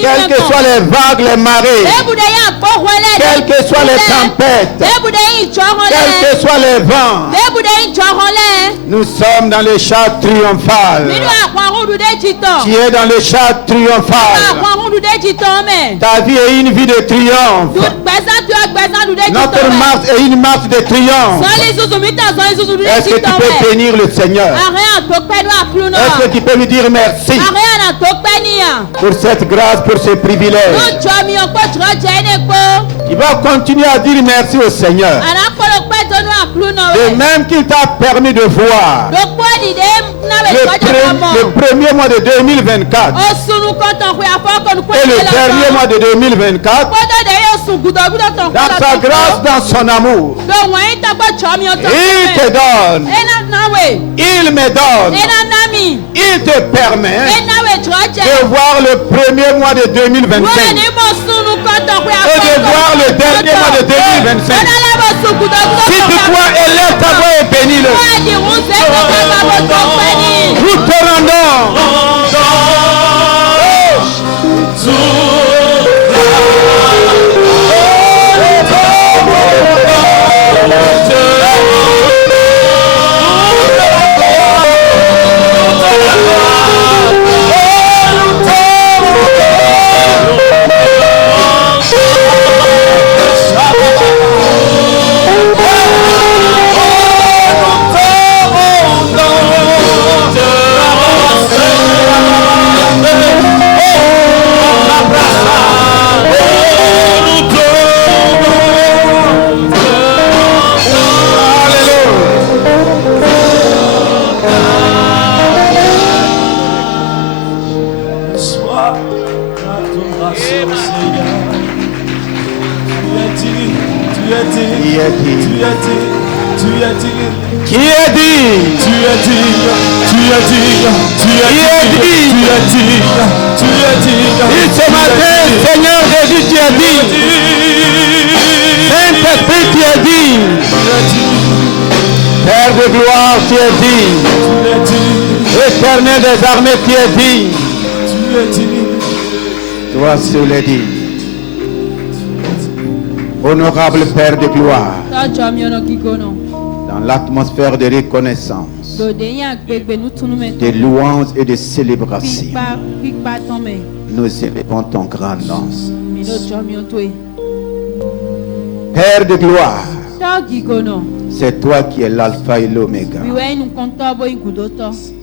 Quelles que soient les vagues, les marées, quelles que soient les tempêtes, quels que soient les vents, nous sommes dans le char triomphal. Tu es dans le char triomphal. Ta vie est une vie de triomphe. Notre marche est une marche de triomphe. Est-ce que tu peux bénir le Seigneur? Est-ce que tu peux lui dire merci pour cette grâce, pour ce privilège? Tu vas continuer à dire merci au Seigneur. De même qu'il t'a permis de voir le premier mois de 2024 et le dernier mois de 2024, dans sa grâce, dans son amour, il te donne, il me donne, il te permet de voir le premier mois de 2025 et de voir le dernier mois de 2025. Si tu crois, élève ta voix et bénis-le. Nous te rendons. Ce matin, Seigneur Jésus, tu as dit. Saint-Esprit, tu as dit. Père de gloire, tu as dit. Éternel des armées, tu as dit. Toi seul es dit. Honorable Père de gloire, dans l'atmosphère de reconnaissance, de louanges et de célébration, nous élevons ton grand nom. Père de gloire, c'est toi qui es l'alpha et l'oméga.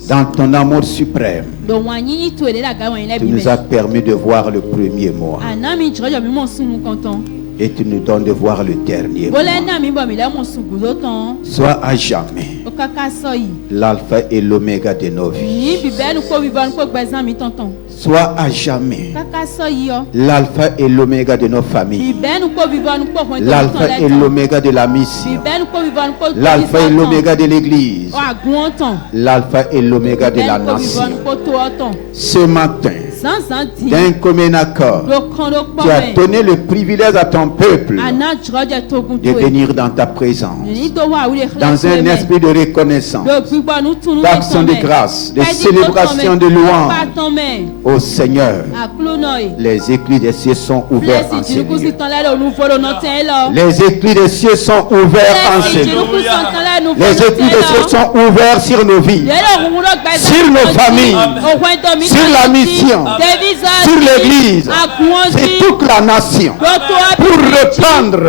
Dans ton amour suprême, tu nous as permis de voir le premier mois. Et tu nous donnes de voir le dernier mois. Sois à jamais l'alpha et l'oméga de nos vies. Sois à jamais l'alpha et l'oméga de nos familles. L'alpha et l'oméga de la mission. L'alpha et l'oméga de l'église. L'alpha et l'oméga de la nation. Ce matin, d'un commun accord, tu as donné le privilège à ton peuple de venir dans ta présence, dans un esprit de reconnaissance, d'action de grâce, de célébration, de louange. Ô Seigneur, les éclats des cieux sont ouverts en ce lieu. Les éclats des cieux sont ouverts en ce lieu. Les éclats des cieux sont ouverts sur nos vies, sur nos familles, sur la mission, sur l'église, sur toute la nation, pour reprendre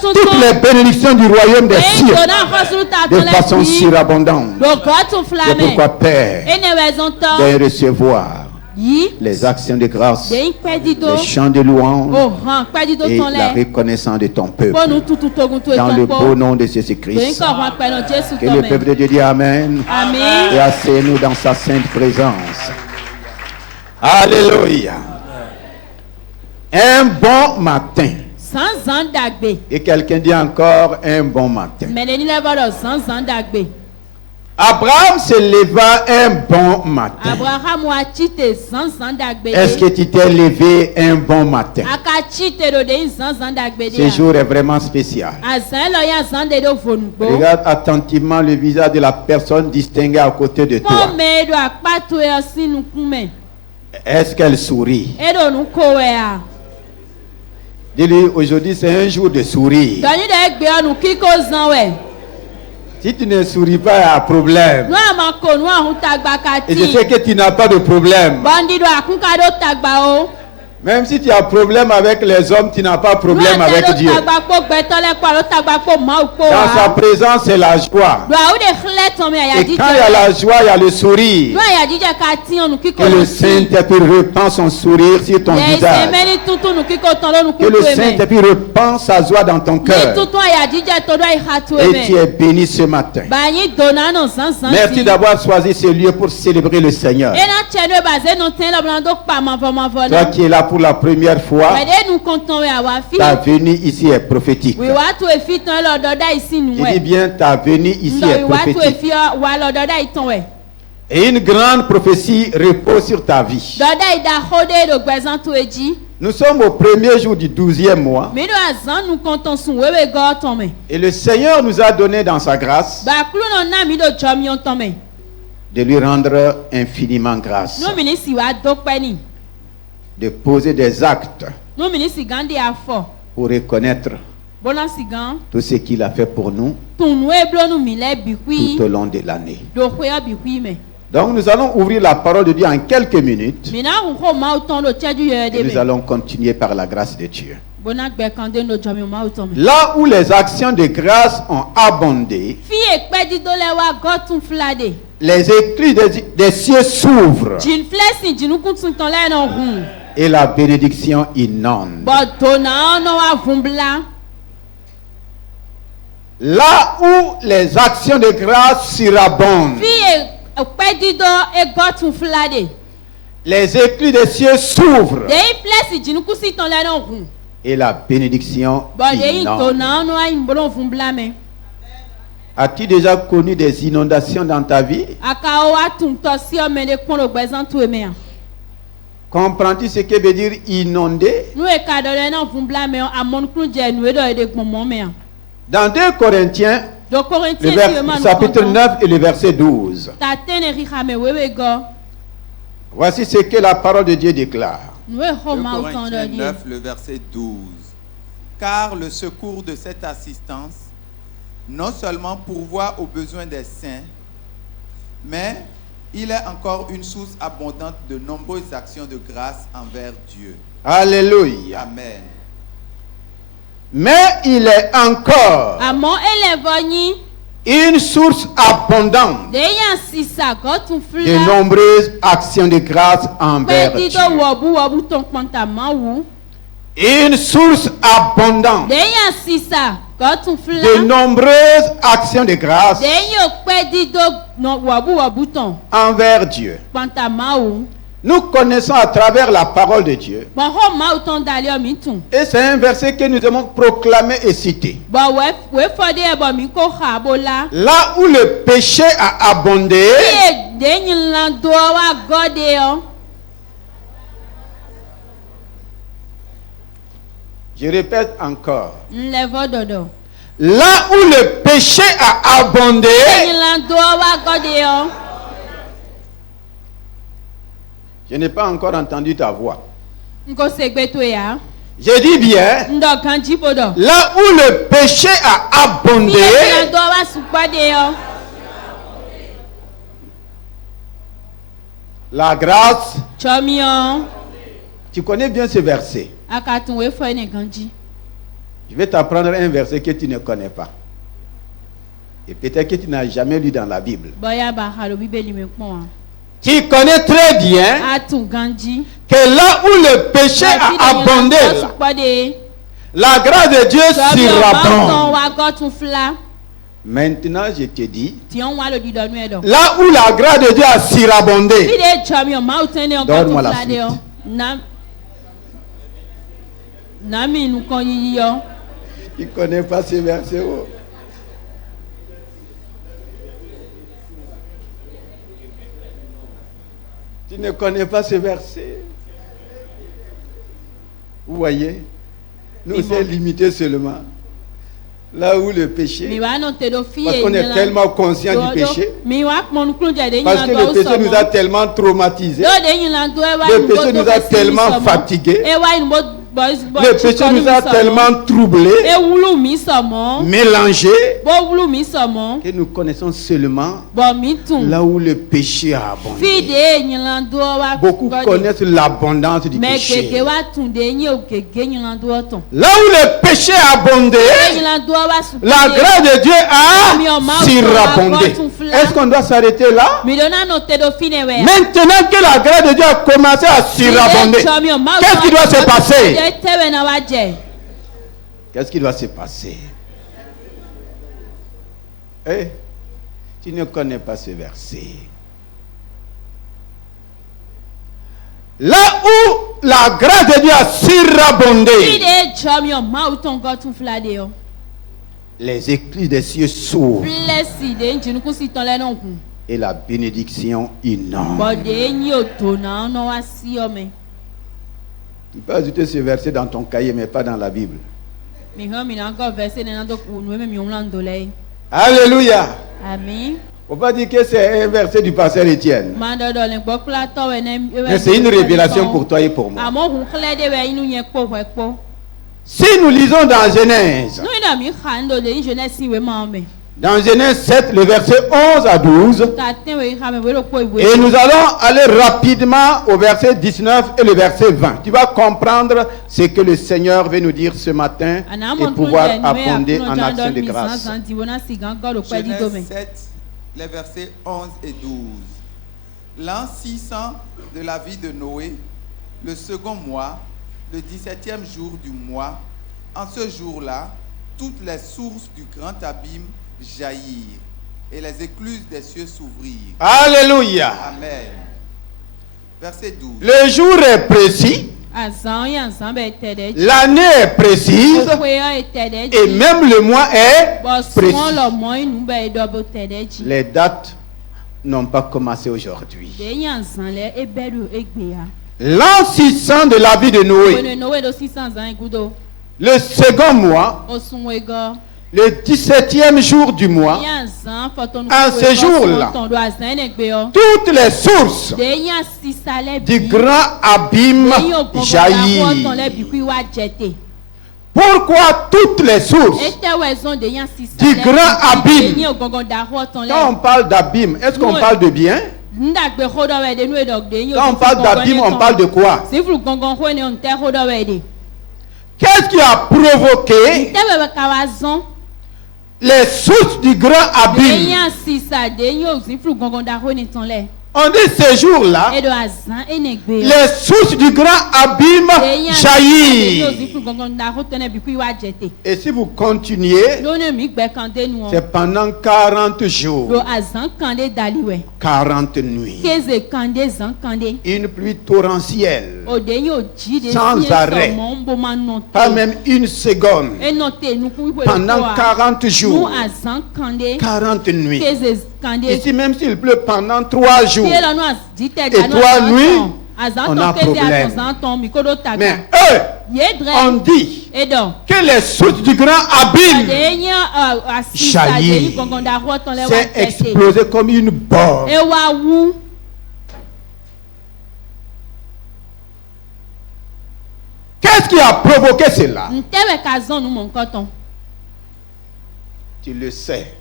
toutes les bénédictions du royaume des cieux de façon surabondante. C'est pourquoi, Père, de recevoir les actions de grâce, les chants de louange et la reconnaissance de ton peuple. Dans le beau nom de Jésus-Christ. Que le peuple de Dieu dise Amen. Et asseyez-nous dans sa sainte présence. Alléluia. Un bon matin. Et quelqu'un dit encore un bon matin. Abraham se leva un bon matin. Est-ce que tu t'es levé un bon matin? Ce jour est vraiment spécial. Regarde attentivement le visage de la personne distinguée à côté de toi. Est-ce qu'elle sourit? Dis-lui, aujourd'hui c'est un jour de sourire. Si tu ne souris pas, il y a un problème. Et je sais que tu n'as pas de problème. Même si tu as problème avec les hommes, tu n'as pas problème avec Dieu. Dans sa présence, c'est la joie. Et quand il y a la joie, il y a le sourire. Que le Saint-Esprit répand son sourire sur ton visage. Que le Saint-Esprit répand sa joie dans ton cœur. Et tu es béni ce matin. Merci d'avoir choisi ce lieu pour célébrer le Seigneur. Toi qui es là pour la première fois, ta venue ici est prophétique. Je dis bien, ta venue ici est prophétique. Et une grande prophétie repose sur ta vie. Nous sommes au premier jour du 12e mois. Et le Seigneur nous a donné dans sa grâce de lui rendre infiniment grâce. De poser des actes pour reconnaître tout ce qu'il a fait pour nous tout au long de l'année. Donc nous allons ouvrir la parole de Dieu en quelques minutes. Et nous allons continuer par la grâce de Dieu. Là où les actions de grâce ont abondé, les écrits des cieux s'ouvrent et la bénédiction inonde. Là où les actions de grâce surabondent, les écrits des cieux s'ouvrent et la bénédiction inonde. As-tu déjà connu des inondations dans ta vie? Comprends-tu ce que veut dire inonder? Dans 2 Corinthiens, le chapitre 9 et le verset 12. Voici ce que la parole de Dieu déclare. 2 Corinthiens 9, le verset 12. Car le secours de cette assistance non seulement pourvoit aux besoins des saints, mais il est encore une source abondante de nombreuses actions de grâce envers Dieu. Alléluia. Amen. Mais il est encore une source abondante de nombreuses actions de grâce envers Dieu. Une source abondante de nombreuses actions de grâce envers Dieu. Nous connaissons à travers la parole de Dieu. Et c'est un verset que nous avons proclamé et cité. Là où le péché a abondé, je répète encore. Là où le péché a abondé, je n'ai pas encore entendu ta voix. Je dis bien, là où le péché a abondé, la grâce. Tu connais bien ce verset. Je vais t'apprendre un verset que tu ne connais pas. Et peut-être que tu n'as jamais lu dans la Bible. Tu connais très bien que là où le péché a abondé, la grâce de Dieu surabonde. Maintenant, je te dis, là où la grâce de Dieu a surabondé, donne-moi la suite. Tu ne connais pas ce verset. Tu ne connais pas ce verset. Vous voyez, nous sommes limités seulement. Là où le péché, parce qu'on est tellement conscient du péché, parce que le péché nous a tellement traumatisés, le péché nous a tellement fatigués, le péché nous a tellement troublés, mélangés, que nous connaissons seulement là où le péché a abondé. Beaucoup connaissent l'abondance du péché. Là où le péché a abondé, la grâce de Dieu a surabondé. Est-ce qu'on doit s'arrêter là? Maintenant que la grâce de Dieu a commencé à surabonder, qu'est-ce qui doit se passer? Qu'est-ce qui doit se passer? Eh, tu ne connais pas ce verset. Là où la grâce de Dieu a surabondé, les écluses des cieux s'ouvrent et la bénédiction inonde. Tu peux ajouter ce verset dans ton cahier, mais pas dans la Bible. Alléluia. Amen. On ne peut pas dire que c'est un verset du pasteur Étienne. Mais c'est une révélation pour toi et pour moi. Si nous lisons dans Genèse, dans Genèse 7, le verset 11 à 12, et nous allons aller rapidement au verset 19 et le verset 20. Tu vas comprendre ce que le Seigneur veut nous dire ce matin et pouvoir abonder en action de grâce. Genèse 7, les versets 11 et 12. L'an 600 de la vie de Noé, le second mois, le 17e jour du mois, en ce jour-là, toutes les sources du grand abîme jaillirent et les écluses des cieux s'ouvrirent. Alléluia. Amen. Verset 12. Le jour est précis, l'année est précise et même le mois est précis. Les dates n'ont pas commencé aujourd'hui. L'an 600 de la vie de Noé, le second mois, le 17e jour du mois, en ce jour-là, toutes les sources du grand abîme jaillissent. Pourquoi toutes les sources du grand abîme? Quand on parle d'abîme, est-ce qu'on parle de bien? Quand on parle d'abîme, on parle de quoi? Qu'est-ce qui a provoqué les sources du grand abîme? On dit ce jour-là, les sources du grand abîme jaillissent. Et si vous continuez, c'est pendant 40 jours, 40 nuits, une pluie torrentielle, sans arrêt, pas même une seconde, pendant 40 jours, 40 nuits. Ici, même s'il pleut pendant 3 jours et 3 nuits, on a problème. Mais eux, on dit que les sources du grand abîme jaillissent. C'est explosé comme une bombe. Qu'est-ce qui a provoqué cela? Tu le sais.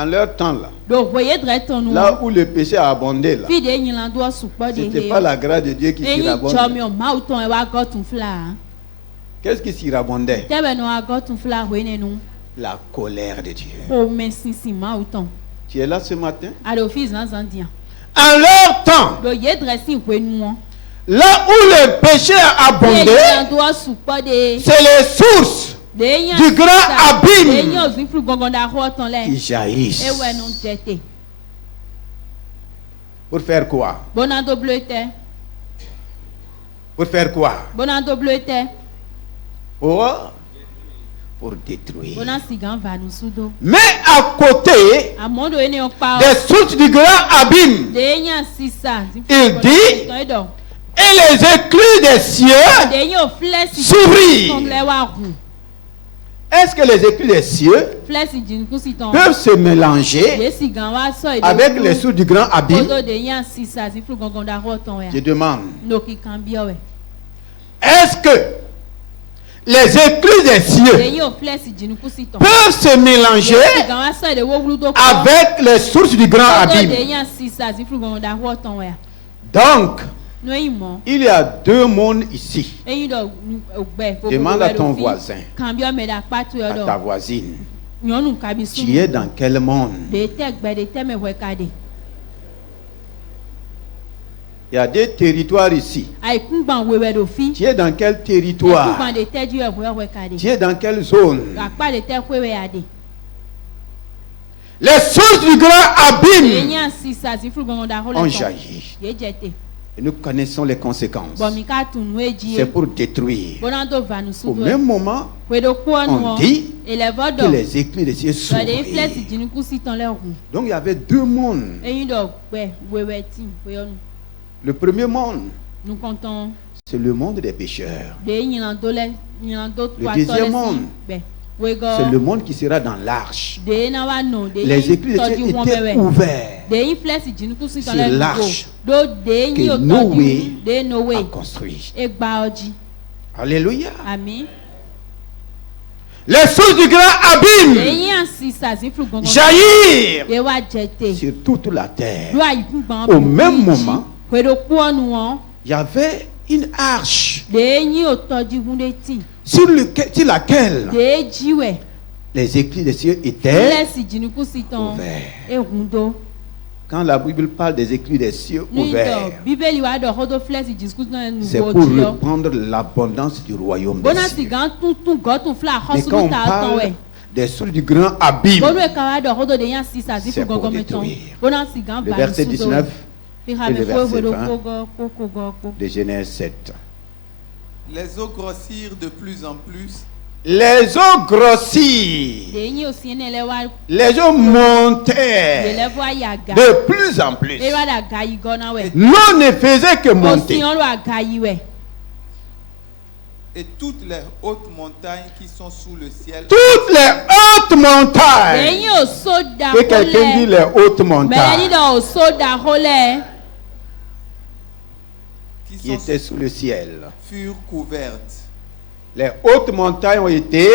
En leur temps là, là où le péché a abondé là, c'était pas la grâce de Dieu qui surabondait. Qu'est-ce qui surabondait? La colère de Dieu. Tu es là ce matin? En leur temps, là où le péché a abondé, c'est les sources du grand abîme qui jaillissent. Pour faire quoi? Pour faire quoi? Pour détruire. Mais à côté des sources du grand abîme, il dit, et les écluses des cieux s'ouvrirent. Est-ce que les éclus des cieux peuvent se mélanger avec les sources du grand abîme? Je demande. Est-ce que les éclus des cieux peuvent se mélanger avec les sources du grand abîme? Donc, il y a deux mondes ici. Demande à ton voisin, à ta voisine, tu es dans quel monde? Il y a des territoires ici. Tu es dans quel territoire? Tu es dans quelle zone? Les sources du grand abîme ont jailli. Et nous connaissons les conséquences. C'est pour détruire. Au même moment, on dit que les éclus des cieux s'ouvrirent. Donc il y avait deux mondes. Le premier monde, c'est le monde des pécheurs. Le deuxième monde, c'est le monde qui sera dans l'arche. Les éclus des cieux étaient ouverts sur l'arche que Noé a construit. Alléluia. Amen. Les sources du grand abîme jaillirent sur toute la terre. Au même moment, il y avait une arche sur laquelle les éclus des cieux étaient ouverts. Quand la Bible parle des éclus des cieux ouverts, c'est pour reprendre l'abondance du royaume des cieux. Mais quand on parle des sources du grand abîme, c'est pour détruire. Le verset 19 et le verset 20 de Genèse 7. Les eaux grossirent de plus en plus. Les eaux grossirent. Les eaux montaient de plus en plus. L'eau ne faisait que monter. Et toutes les hautes montagnes qui sont sous le ciel. Toutes les hautes montagnes. Que quelqu'un dit les hautes montagnes. Qui étaient sous le ciel. Furent couvertes. Les hautes montagnes ont été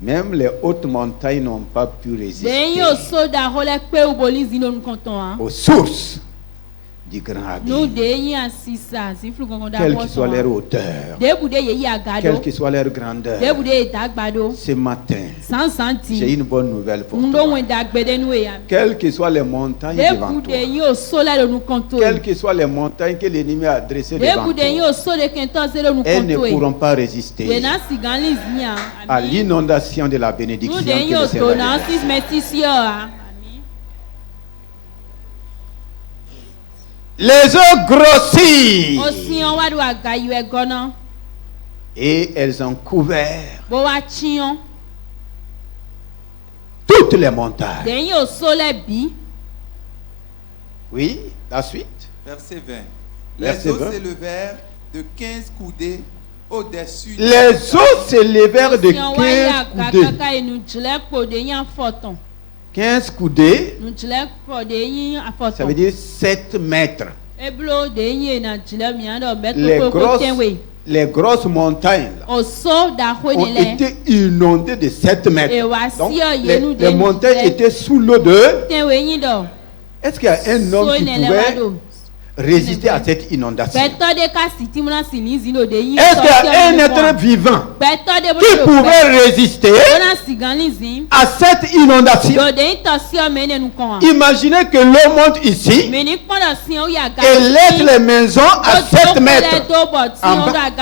même les hautes montagnes n'ont pas pu résister aux sources du grand abîme. Quelle que soit leur hauteur, quelle que soit leur grandeur, ce matin, j'ai une bonne nouvelle pour toi. Quelles que soient les montagnes devant toi, quelles que soient les montagnes que l'ennemi a dressées devant toi, elles ne pourront pas résister à l'inondation de la bénédiction que le Seigneur. Les eaux grossissent et elles ont couvert toutes les montagnes. Oui, la suite. Verset 20. Les eaux s'élevèrent de 15 coudées au-dessus. Les eaux s'élevèrent de 15 coudées. 15 coudées, ça veut dire 7 mètres. Les grosses montagnes là, ont été inondées de 7 mètres. Donc, les montagnes étaient sous l'eau de... Est-ce qu'il y a un homme qui pouvait résister à cette inondation? Est-ce qu'il y a un être vivant qui pouvait résister à cette inondation? Imaginez que l'eau monte ici et laisse les maisons à 7 mètres en bas.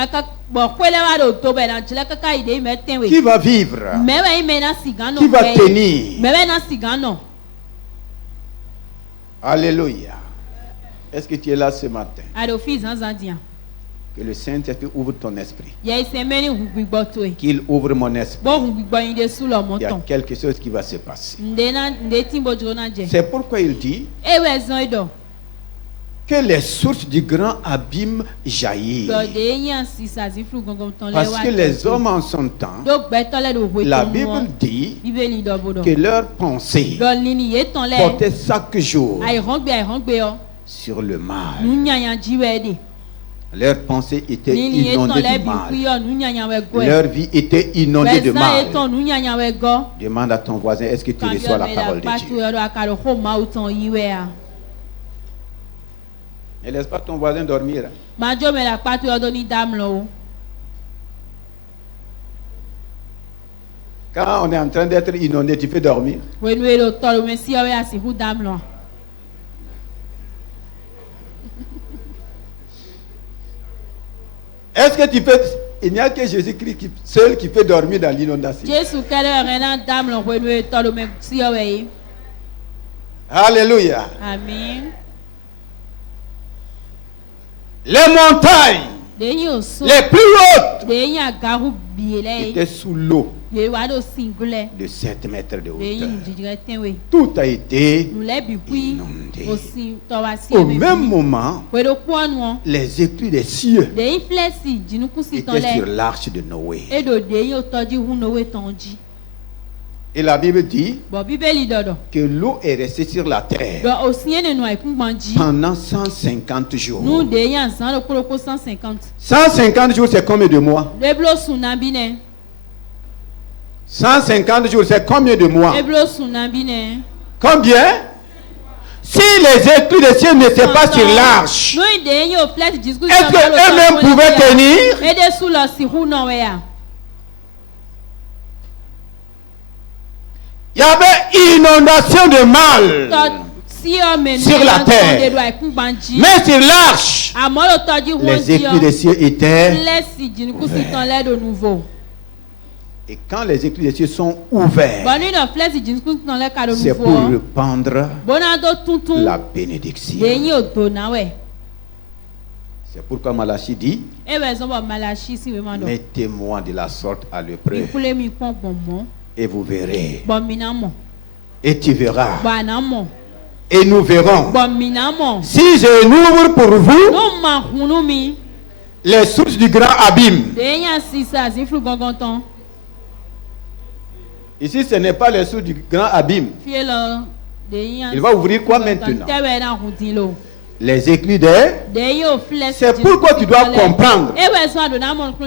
Qui va vivre? Qui va tenir? Alléluia. Est-ce que tu es là ce matin? Que le Saint-Esprit ouvre ton esprit. Qu'il ouvre mon esprit. Il y a quelque chose qui va se passer. C'est pourquoi il dit que les sources du grand abîme jaillissent. Parce que les hommes en son temps, la Bible dit que leurs pensées portaient chaque jour sur le mal. Leurs pensées étaient inondées de mal. Leur vie était inondée de mal. Demande à ton voisin, est-ce que tu reçois la parole de Dieu? Ne laisse pas ton voisin dormir. Quand on est en train d'être inondé, tu peux dormir. Est-ce que tu peux... Il n'y a que Jésus-Christ seul qui peut dormir dans l'inondation. Alléluia. Amen. Les montagnes les plus hautes étaient sous l'eau de 7 mètres de hauteur. Tout a été inondé. Au même moment, les éclus des cieux étaient sur l'arche de Noé. Et la Bible dit que l'eau est restée sur la terre pendant 150 jours. 150 jours, c'est combien de mois? 150 jours, c'est combien de mois? Combien? Si les éclus des cieux n'étaient pas sur l'arche, est-ce qu'eux-mêmes pouvaient tenir? Il y avait inondation de mal sur la terre. Mais sur l'arche, les éclus des cieux étaient ouverts. Et quand les éclus des cieux sont ouverts, c'est pour répandre la bénédiction. C'est pourquoi Malachie dit, mettez-moi de la sorte à l'épreuve. Et vous verrez. Et tu verras. Et nous verrons. Si je n'ouvre pour vous les sources du grand abîme. Ici, ce n'est pas les sources du grand abîme. Il va ouvrir quoi maintenant? Les éclus des... C'est pourquoi tu dois comprendre.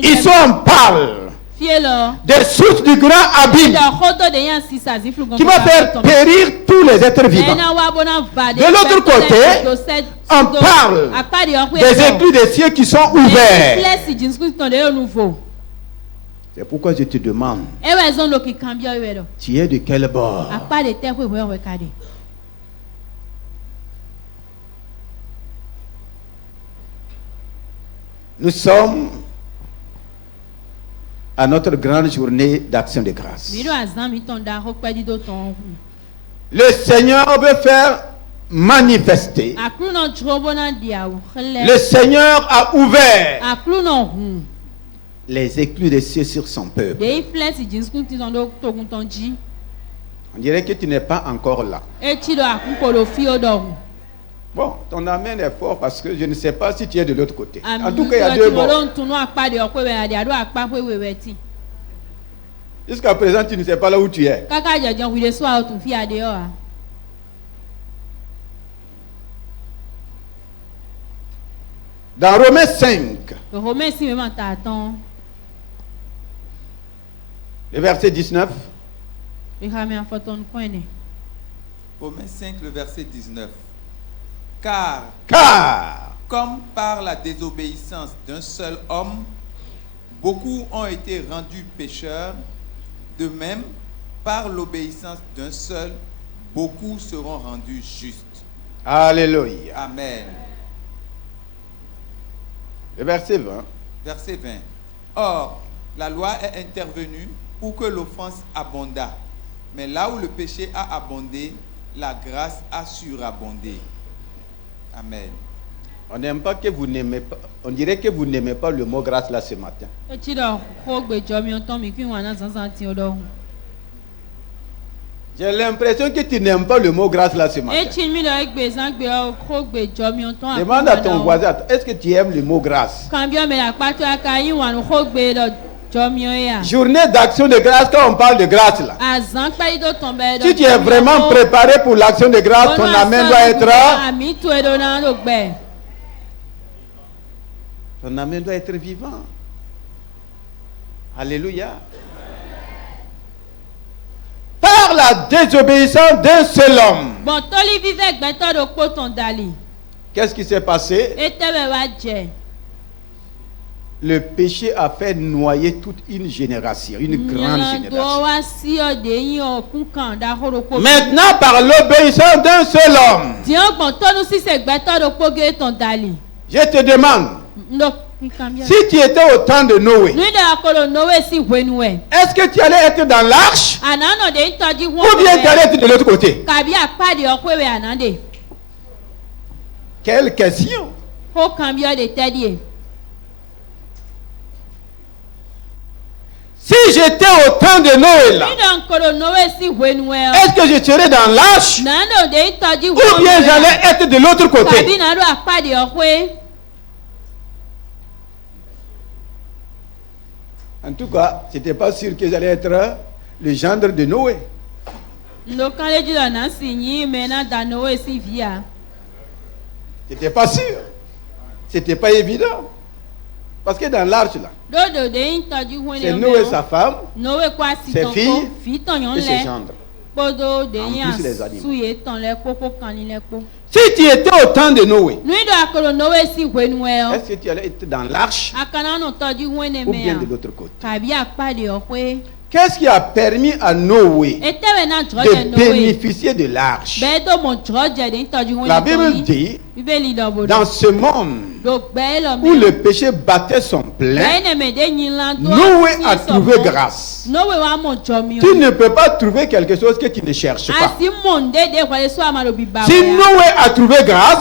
Ici, on parle des sources du grand abîme qui va faire périr tous les êtres vivants. De l'autre côté, on parle des éclus des cieux qui sont ouverts. C'est pourquoi je te demande, tu es de quel bord? Nous sommes à notre grande journée d'action de grâce. Le Seigneur veut faire manifester. Le Seigneur a ouvert les éclus des cieux sur son peuple. On dirait que tu n'es pas encore là. Bon, ton amen est fort parce que je ne sais pas si tu es de l'autre côté. En tout cas, il y a deux bords. Jusqu'à présent, tu ne sais pas là où tu es. Dans Romains 5, le verset 19. Romains 5, le verset 19. Car, comme par la désobéissance d'un seul homme, beaucoup ont été rendus pécheurs, de même, par l'obéissance d'un seul, beaucoup seront rendus justes. Alléluia. Amen. Le verset 20. Verset 20. Or, la loi est intervenue pour que l'offense abondât. Mais là où le péché a abondé, la grâce a surabondé. Amen. On n'aime pas que vous n'aimez pas. On dirait que vous n'aimez pas le mot grâce là ce matin. J'ai l'impression que tu n'aimes pas le mot grâce là ce matin. Demande à ton voisin, est-ce que tu aimes le mot grâce? Journée d'action de grâce, quand on parle de grâce là. Si tu es vraiment préparé pour l'action de grâce, ton amen doit être... Ton amen doit être vivant. Alléluia. Par la désobéissance d'un seul homme. Qu'est-ce qui s'est passé? Le péché a fait noyer toute une génération, une grande génération. Maintenant, par l'obéissance d'un seul homme, je te demande, si tu étais au temps de Noé, est-ce que tu allais être dans l'arche ou bien tu allais être de l'autre côté? Quelle question! Si j'étais au temps de Noé là, est-ce que je serais dans l'arche ou bien j'allais être de l'autre côté? En tout cas, ce n'était pas sûr que j'allais être le gendre de Noé. C'était pas sûr. C'était pas évident. Parce que dans l'arche là, c'est Noé sa femme, ses filles et ses gendres. En plus les animaux. Si tu étais au temps de Noé, est-ce que tu allais être dans l'arche ou bien de l'autre côté? Qu'est-ce qui a permis à Noé de bénéficier de l'arche? La Bible dit, dans ce monde où le péché battait son plein, Noé a trouvé grâce. Tu ne peux pas trouver quelque chose que tu ne cherches pas. Si Noé a trouvé grâce,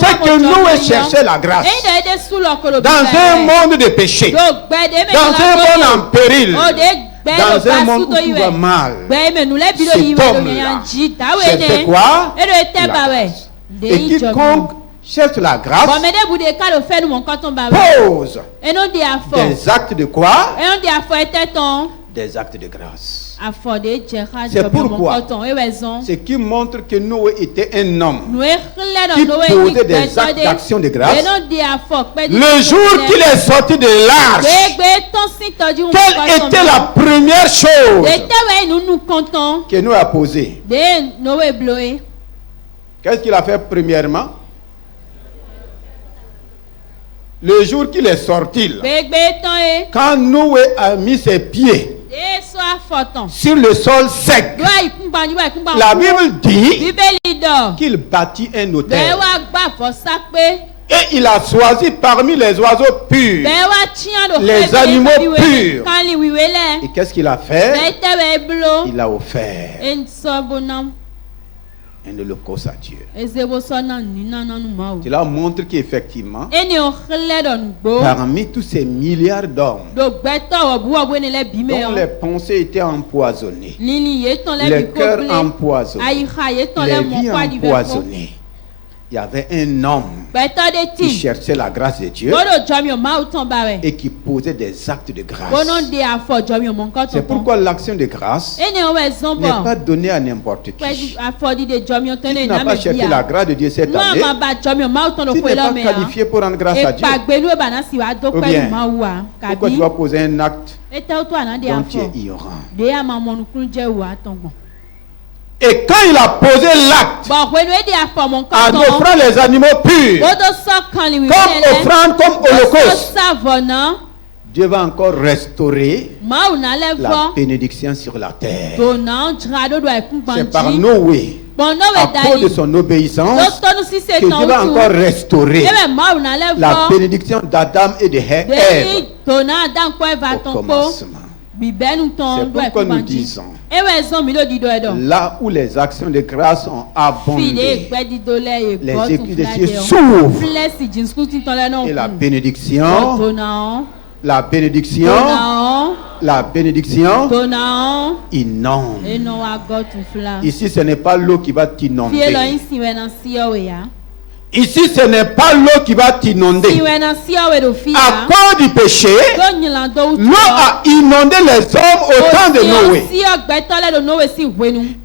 c'est que Noé cherchait la grâce. Dans un monde de péché, dans un monde en péril, dans un monde où tout va mal, cet homme-là cherchait quoi? La grâce. Et quiconque cherche la grâce pose des actes de quoi? Des actes de grâce. C'est pourquoi ce qui montre que Noé était un homme qui posait des actes d'action de grâce. Le jour qu'il est sorti de l'arche, quelle était la première chose que Noé a posée? Qu'est-ce qu'il a fait premièrement? Le jour qu'il est sorti, là, quand Noé a mis ses pieds sur le sol sec, la Bible dit qu'il bâtit un autel. Et il a choisi parmi les oiseaux purs, les animaux purs. Et qu'est-ce qu'il a fait? Il a offert un holocauste à Dieu. Cela montre qu'effectivement, parmi tous ces milliards d'hommes dont les pensées étaient empoisonnées, les cœurs empoisonnés, les vies empoisonnées, il y avait un homme qui cherchait la grâce de Dieu et qui posait des actes de grâce. C'est pourquoi l'action de grâce n'est pas donnée à n'importe qui. Si tu n'as pas cherché la grâce de Dieu cette année, tu n'es pas qualifié pour rendre grâce à Dieu. Ou bien, pourquoi tu vas poser un acte dont tu es ignorant? Et quand il a posé l'acte en offrant les animaux purs, comme offrande, comme holocauste, Dieu va encore restaurer la bénédiction sur la terre. C'est par Noé, à cause de son obéissance, que Dieu va encore restaurer la bénédiction d'Adam et de Ève au commencement. C'est pourquoi nous disons, là où les actions de grâce ont abondé, les écus de Dieu s'ouvrent et la bénédiction la bénédiction inonde. Ici, ce n'est pas l'eau qui va t'inonder. Ici, ce n'est pas l'eau qui va t'inonder. À cause du péché, l'eau a inondé les hommes au temps de Noé.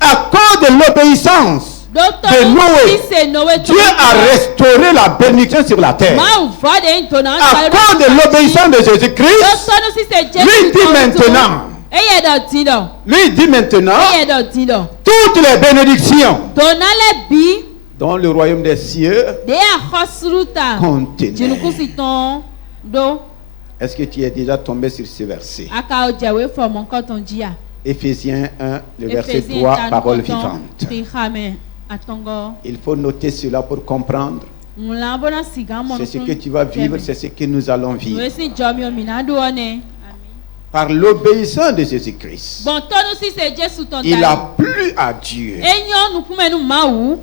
À cause de l'obéissance de Noé, Dieu a restauré la bénédiction sur la terre. À cause de l'obéissance de Jésus-Christ, lui dit maintenant, toutes les bénédictions dans le royaume des cieux contenaient. Est-ce que tu es déjà tombé sur ce verset? Éphésiens 1, le verset 3, parole vivante. Il faut noter cela pour comprendre. C'est ce que tu vas vivre, c'est ce que nous allons vivre. Par l'obéissance de Jésus-Christ, il a plu à Dieu,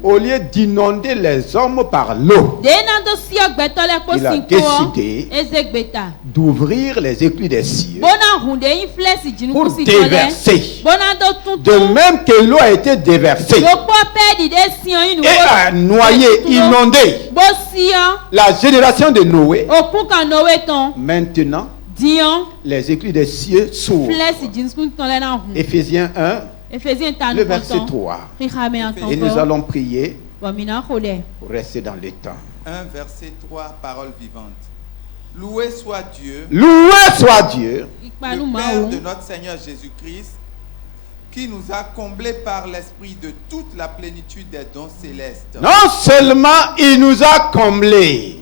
au lieu d'inonder les hommes par l'eau, il a décidé d'ouvrir les écluses des cieux pour déverser. De même que l'eau a été déversée et a noyé, inondé la génération de Noé, maintenant les écluses des cieux s'ouvrent. Éphésiens 1, le verset 3. Et nous allons prier pour rester dans le temps. 1 verset 3, parole vivante. Loué soit Dieu, le Père de notre Seigneur Jésus-Christ, qui nous a comblés par l'esprit de toute la plénitude des dons célestes. Non seulement il nous a comblés,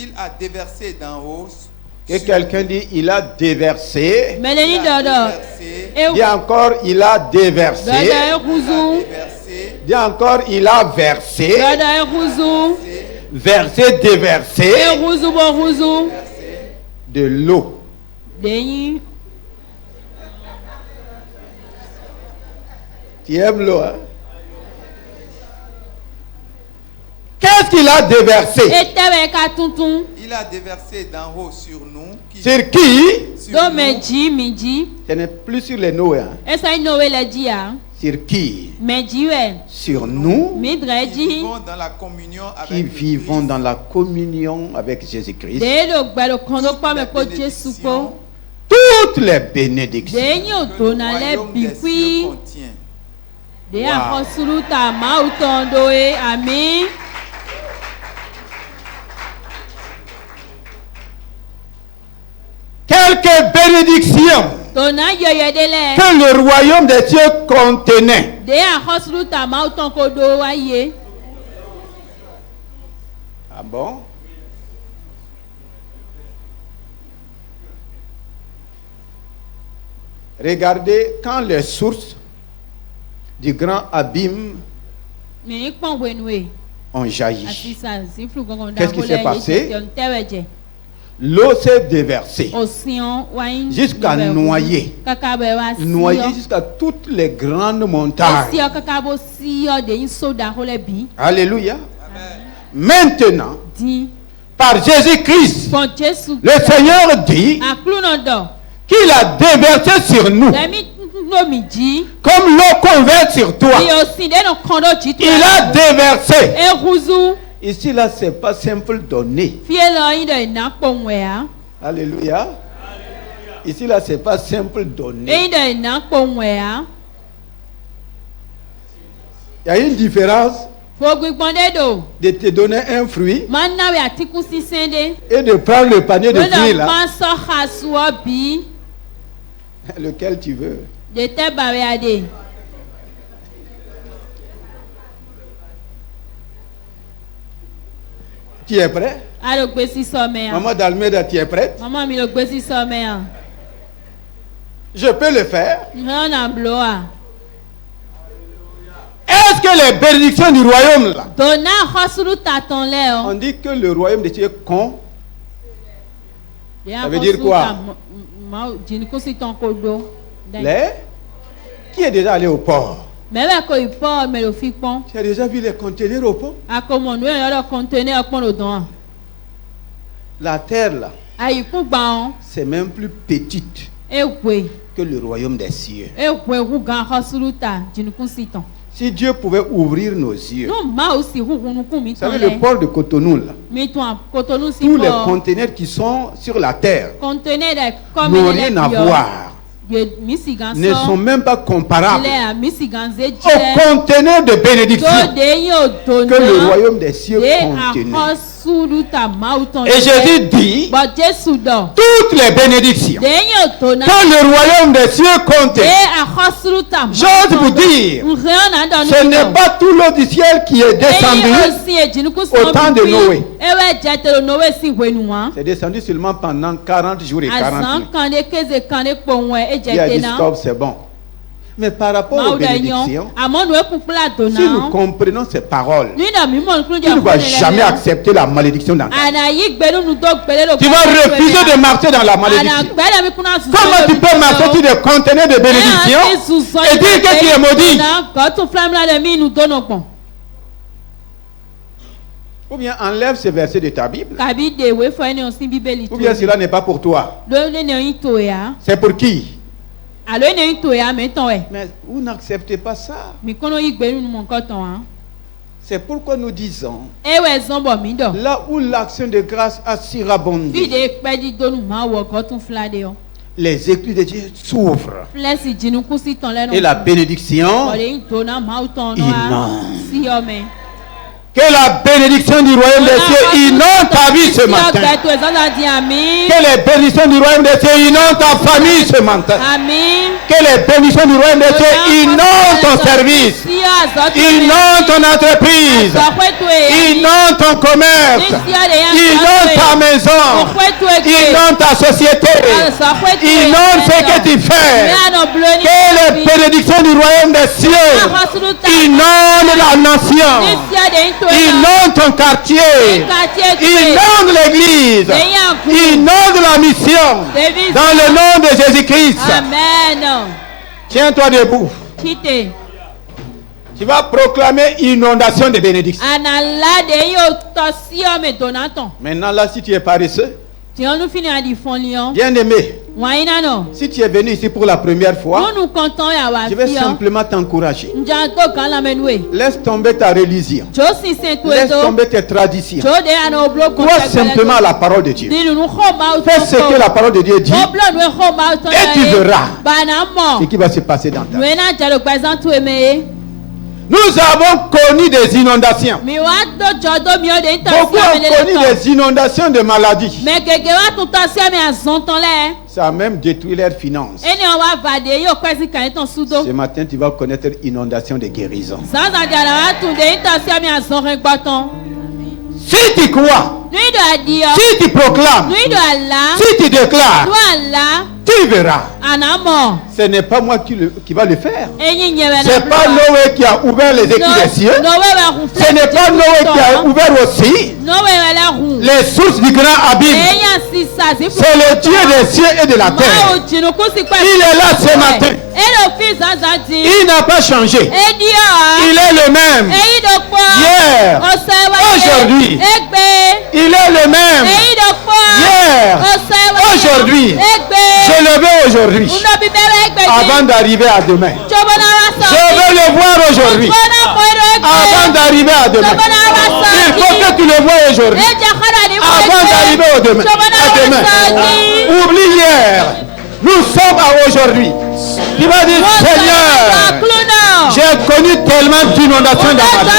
il a déversé d'en haut. Que quelqu'un dit, il a déversé. Dis encore, il a déversé. Dis encore, il a versé. Versé, déversé. De l'eau. Tu aimes l'eau, hein? Qu'est-ce qu'il a déversé? Il a déversé d'en haut sur nous. Sur qui? Sur nous. Ce n'est plus sur les Noé. Sur qui? Sur nous qui vivons dans la communion avec Jésus-Christ. Toutes les bénédictions. Amen. Quelques bénédictions que le royaume des cieux contenait. Ah bon? Regardez quand les sources du grand abîme ont jailli. Qu'est-ce qui s'est passé? L'eau s'est déversée jusqu'à noyer jusqu'à toutes les grandes montagnes. Alléluia. Maintenant, par Jésus-Christ, le Seigneur dit qu'il a déversé sur nous comme l'eau qu'on verse sur toi. Il a déversé. Ici, là, c'est pas simple donner. Alléluia. Ici, là, c'est pas simple donner. Il y a une différence de te donner un fruit et de prendre le panier de fruits là. Lequel tu veux. Tu es prêt? Maman d'Almeida, tu es prête? Je peux le faire. Est-ce que les bénédictions du royaume là? On dit que le royaume de Dieu est con. Ça veut dire quoi? Qui est déjà allé au port? Tu as déjà vu les conteneurs au port? La terre là, c'est même plus petite que le royaume des cieux. Si Dieu pouvait ouvrir nos yeux, vous savez, le port de Cotonou, là, tous les conteneurs qui sont sur la terre n'ont rien à voir, ne sont même pas comparables aux conteneurs de bénédiction que le royaume des cieux contenait. Et Jésus dit, toutes les bénédictions que le royaume des cieux contient, j'ose vous dire, ce n'est pas tout l'eau du ciel qui est descendu au temps de Noé. C'est descendu seulement pendant 40 jours et 40 nuits. Il a dit stop, c'est bon. Mais par rapport aux bénédictions, si nous comprenons ces paroles, tu ne vas jamais accepter la malédiction dans ta vie. Tu vas refuser de marcher dans la malédiction. Comment tu peux marcher sur des conteneurs de bénédiction et dire que tu es maudit? Ou bien enlève ce verset de ta Bible. Ou bien cela n'est pas pour toi. C'est pour qui? Mais vous n'acceptez pas ça. C'est pourquoi nous disons, là où l'action de grâce a surabondé, les écrits de Dieu s'ouvrent et la bénédiction inonde. Que la bénédiction du royaume des cieux inonde ta vie ce matin. Que les bénédictions du royaume des cieux inondent ta famille ce matin. Que les bénédictions du royaume des cieux inondent ton service, inondent ton entreprise, inondent ton commerce, inondent ta maison, inondent ta société, inondent ce que tu fais. Que les bénédictions du royaume des cieux inondent la nation, inonde ton quartier, inonde l'église, inonde la mission, dans le nom de Jésus-Christ. Amen. Tiens-toi debout. Tu vas proclamer inondation de bénédiction. Maintenant là, si tu es paresseux, bien-aimé, si tu es venu ici pour la première fois, je vais simplement t'encourager. Laisse tomber ta religion. Laisse tomber tes traditions. Crois simplement à la parole de Dieu. Fais ce que la parole de Dieu dit et tu verras ce qui va se passer dans ta vie. Nous avons connu des inondations. Beaucoup ont connu des inondations de maladies. Ça a même détruit leurs finances. Ce matin, tu vas connaître inondation de guérison. Si tu crois, si tu proclames, si tu déclares, tu verras. Ce n'est pas moi qui va le faire. Ce n'est pas Noé qui a ouvert les écrits des cieux. Ce n'est pas Noé qui a ouvert aussi les sources du grand abîme. C'est le Dieu des cieux et de la terre. Il est là ce matin. Il n'a pas changé. Il est le même. Hier, aujourd'hui. Il est le même. Hier, aujourd'hui. Je le veux aujourd'hui. Avant d'arriver à demain. Je veux le voir aujourd'hui. Avant d'arriver à demain. Il faut que tu le vois aujourd'hui. Avant d'arriver à demain. Oublie hier. Nous sommes à aujourd'hui. Tu vas dire, Seigneur, j'ai connu tellement d'inondations dans ma vie.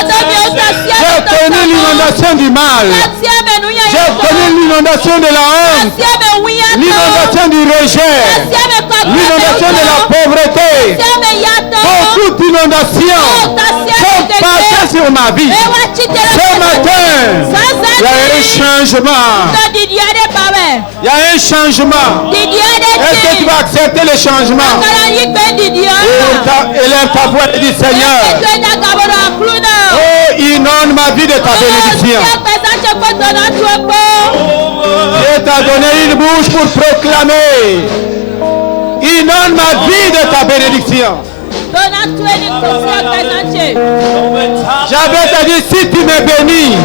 J'ai connu l'inondation du mal. J'ai connu l'inondation de la honte. L'inondation du rejet. L'inondation de la pauvreté. Beaucoup d'inondations sont passées sur ma vie. Ce matin, il y a un changement. Il y a un changement. Est-ce que tu vas accepter le changement? Élève ta voix et dis, Seigneur, oh, inonde ma vie de ta bénédiction. Dieu t'a donné une bouche pour proclamer. Inonde ma vie de ta bénédiction. J'avais te dit, si tu me bénis,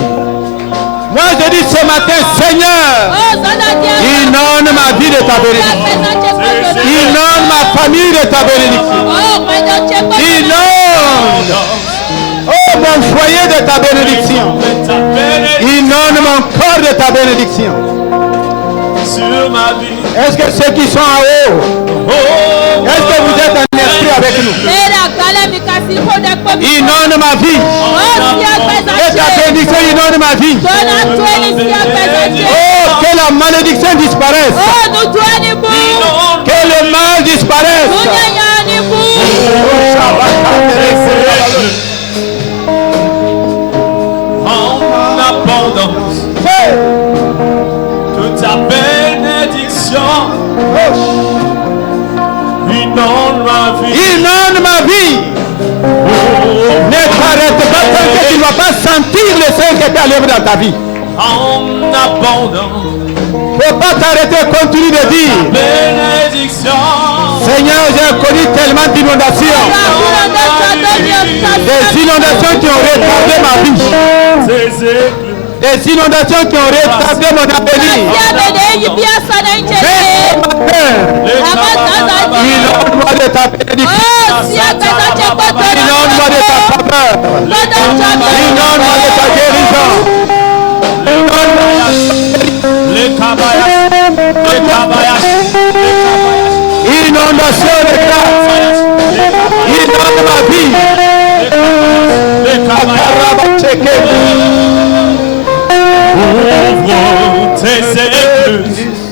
moi je te dire ce matin, Seigneur, inonde ma vie de ta bénédiction. Inonde ma famille de ta bénédiction. Inonde, oh, mon foyer de ta bénédiction. Inonde mon corps de ta bénédiction. Est-ce que ceux qui sont en haut, est-ce que vous êtes en esprit avec nous? Inonde ma vie. Et ta bénédiction inonde ma vie. Oh, que la malédiction disparaisse. Que le mal disparaisse. En abondance. Toute ta bénédiction. Inonde ma vie. Inonde ma vie. Ne t'arrête pas tant que tu ne vas pas sentir le Seigneur qui est à l'œuvre dans ta vie. En abondance. Ne faut pas t'arrêter, continue de dire. Bénédiction. Seigneur, j'ai connu tellement d'inondations. Des inondations qui ont retardé ma vie. Des inondations qui ont retardé mon avenir. Inonde-moi de ta bénédiction. Inonde-moi de ta faveur. Inonde-moi de ta guérison. Inondation de grâce. Inonde ma vie. Ouvre tes écluses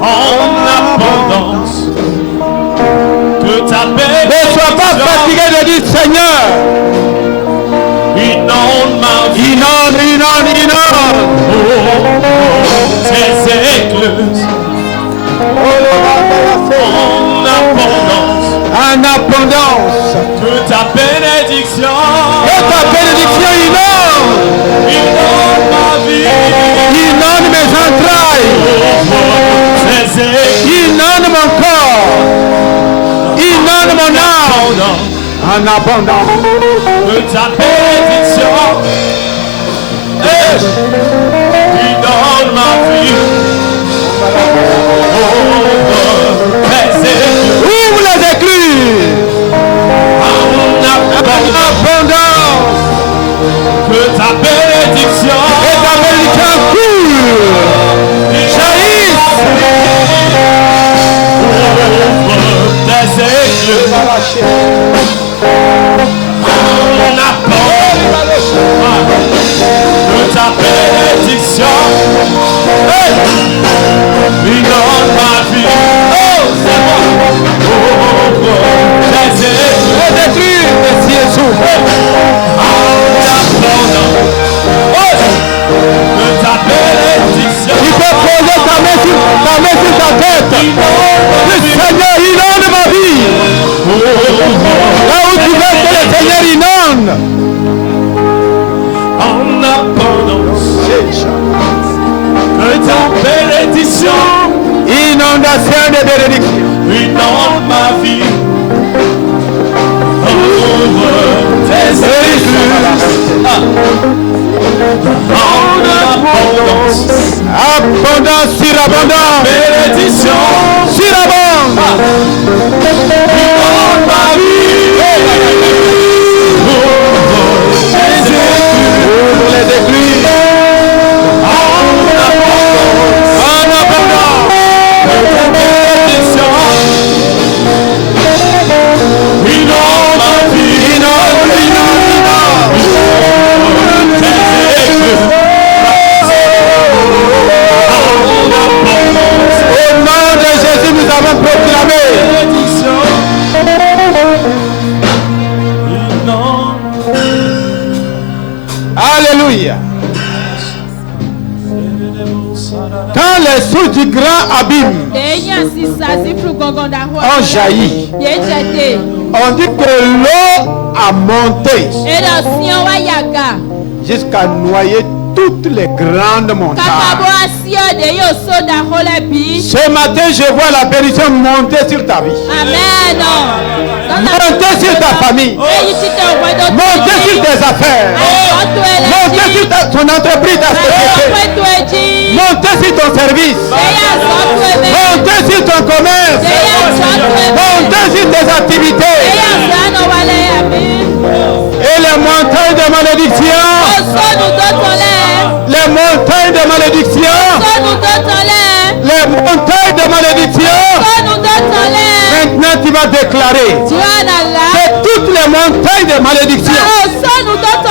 en abondance. Que ta bénédiction. Ne sois pas fatigué de dire Seigneur. Inonde ma vie. Inonde, inonde, inonde. Tes écluses en abondance. En abondance. Que ta bénédiction. Que ta bénédiction inonde. Inonde ma vie. Inonde mes entrailles. Inonde mon corps. Inonde mon âme. En abondance. Que ta bénédiction. Inonde ma vie. Ouvre les écluses. En abondance. Que ta bénédiction. Et ta bénédiction coule. Jaillisse. Des écluses. En abondance. Que ta bénédiction. Inonde ma vie. Oh, c'est bon. Des écluses. Les cieux s'ouvrent. Tu peux poser ta main sur ta tête. Le Seigneur inonde ma vie. Là où tu veux que le Seigneur inonde. En abondance. Que ta bénédiction. Inondation de bénédiction. Inonde ma vie. Ouvre tes écluses. En abondance. Abondance sur abondance. Bénédiction. Sur abondance. Inonde ma vie. Ouvre tes écluses. Les écluses. En abondance. En abondance. Bénédiction. Inonde ma vie. Inonde, inonde, inonde. Tes écluses. Au nom de Jésus, nous avons proclamé. Alléluia. Quand les sources du grand abîme ont jailli, on dit que l'eau a monté jusqu'à noyer toutes les grandes montagnes. Ce matin, je vois la bénédiction monter sur ta vie. Amen. Monter sur ta famille. Monter sur tes affaires. Monter sur ta... ton entreprise à monter sur ton service, monter sur ton commerce, monter sur tes activités. Et les montagnes de malédiction, les montagnes de malédiction, les montagnes de malédiction, maintenant tu vas déclarer que toutes les montagnes de malédiction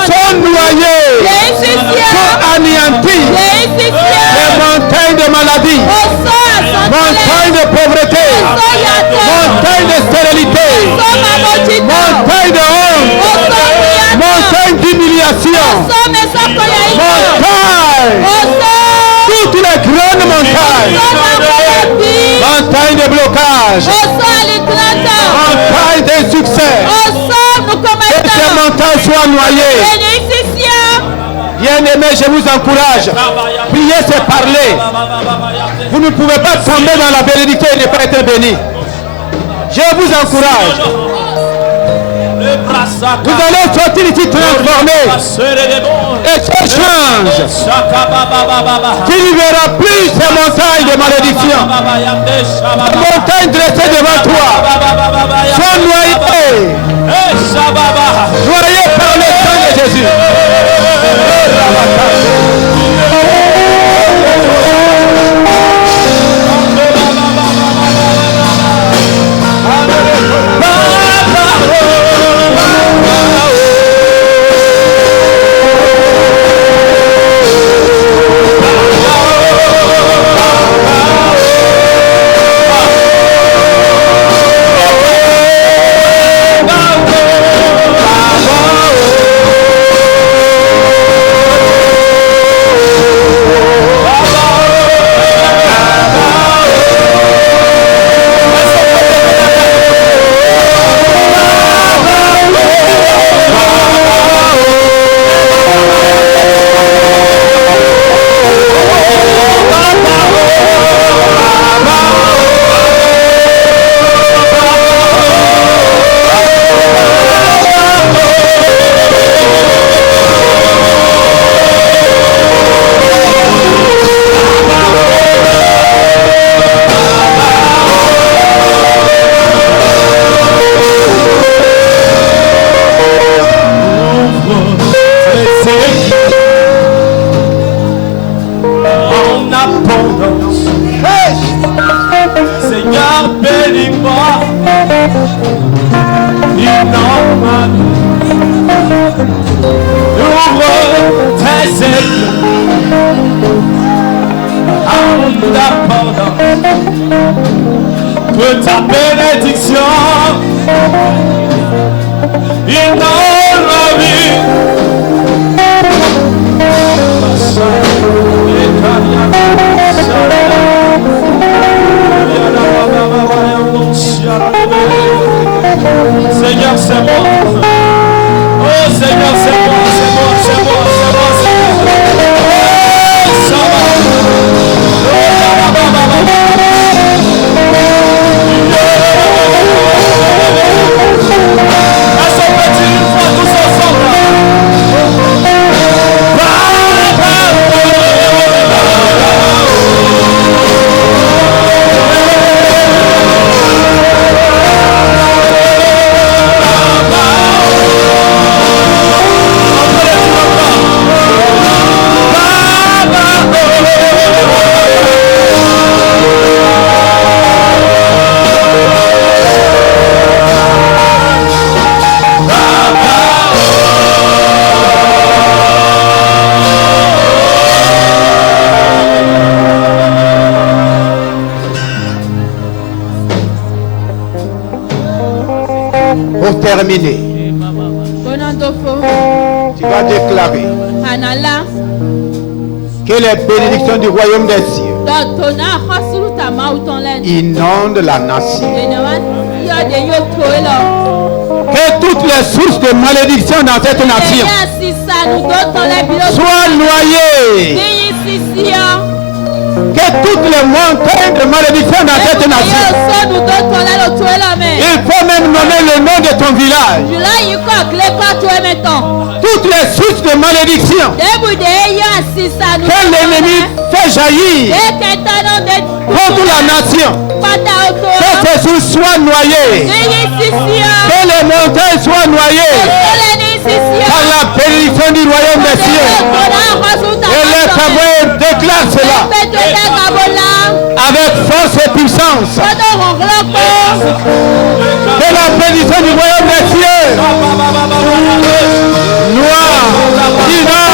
sont noyées, sont anéanties. Les montagnes de maladie, montagnes de pauvreté, montagnes de stérilité, montagnes de honte, montagnes d'humiliation, montagnes, toutes les grandes montagnes, montagnes de blocage, montagnes d'insuccès, que ces montagnes soient noyées. Bien-aimés, je vous encourage. Prier, c'est parler. Vous ne pouvez pas tomber dans la bénédiction et ne pas être béni. Je vous encourage. Vous allez sortir ici transformé. Et ça change. Tu ne verras plus ces montagnes de malédiction. Les montagnes dressées devant toi sont noyées. Noyées par le sang de Jésus. Que ta bénédiction inonde ma vie. Seigneur, c'est moi. Oh Seigneur, c'est moi, c'est moi, c'est moi, c'est moi, Seigneur. Oh, ça va. Est-ce qu'on peut dire une fois tous ensemble? Pour terminer, tu vas déclarer que les bénédictions du royaume des cieux inondent la nation. Que toutes les sources de malédiction dans cette nation soient noyées. Que toutes les montagnes de malédiction dans cette nation. Il faut même nommer le nom de ton village. Toutes les sources de malédiction que l'ennemi fait jaillir contre la nation, que ces sources soient noyées, que les montagnes soient noyées par la bénédiction du royaume des cieux. Et le Kaboué déclare cela avec force et puissance. Que la bénédiction du royaume des cieux, noir, divin,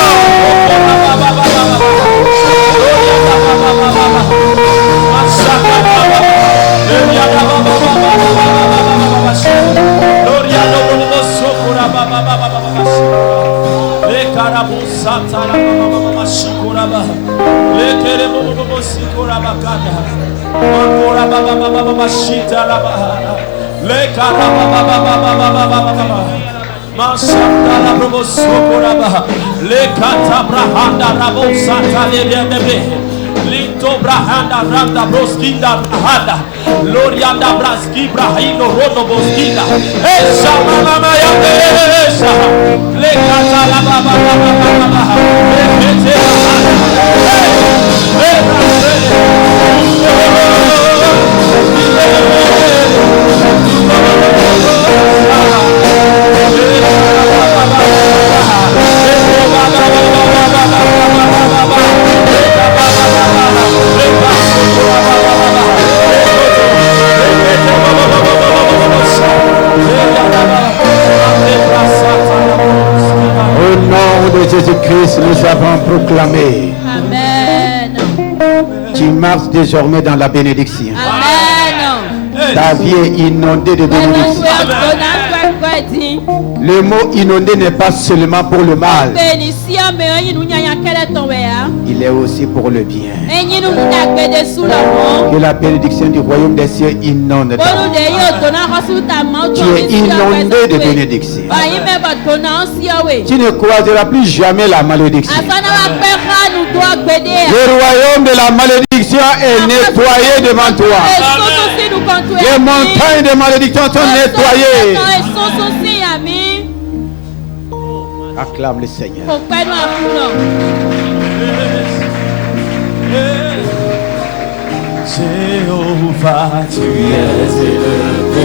Lito brahanda randa broskinda hada Lorianda braski brahino rodo boskida Esha mama ya esha Le kata la baba baba Lekete au nom de Jésus-Christ, nous avons proclamé. Amen. Tu marches désormais dans la bénédiction. Amen. Ta vie est inondée de bénédictions. Le mot inondé n'est pas seulement pour le mal. Il est aussi pour le bien. Que la bénédiction du royaume des cieux inonde ta vie. Tu es inondé de bénédictions. Tu ne croiseras plus jamais la malédiction. Le royaume de la malédiction est nettoyé devant toi. Les montagnes de malédiction sont nettoyées. Acclame le Seigneur. Jéhovah, tu es élevé.